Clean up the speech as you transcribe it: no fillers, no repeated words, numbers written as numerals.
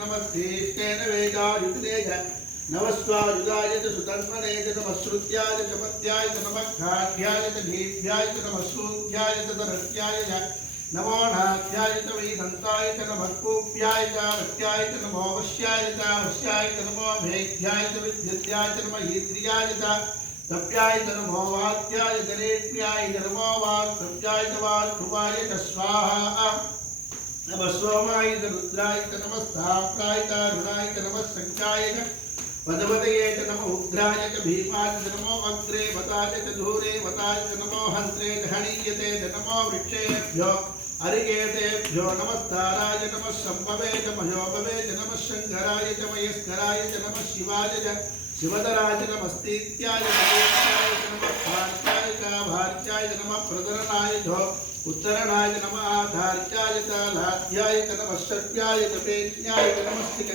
नमस्तेष्टेन वेदायुक्ते च नमस्वायुधाय च सुतन्मने च नमश्रुत्याय च पत्याय च नमः खाढ्याय च धीभ्याय च नमश्रूध्याय च धनस्याय च नमो नाथ्याय च वैदन्ताय च नमः कूप्याय च वत्याय च नमो वश्याय च वश्याय च नमो भेद्याय च विद्युत्याय च नमः ईद्रियाय च तप्याय च नमो वात्याय च रेत्म्याय च नमो वात्सप्याय च वात्सुवाय च स्वाहा नमः सोमाय च रुद्राय च नमः स्थाप्राय च अरुणाय च नमः शङ्काय च पदवतये च नमो उग्राय च भीमाय च नमो अग्रे वताय च धूरे वताय च नमो हन्त्रे च हनीयते च नमो वृक्षेभ्यो अरिकेतेभ्यो नमस्ताराय नमः शम्भवे च मयोभवे च नमः शङ्कराय च मयस्कराय च नमः शिवाय च शिवधराय च नमस्तीत्याय च नमः भारताय च भारत्याय च नमः प्रदरणाय च उत्तरणाय च नमः आधार्याय च लाध्याय च नमः शक्याय च पेज्ञाय च नमस्तिक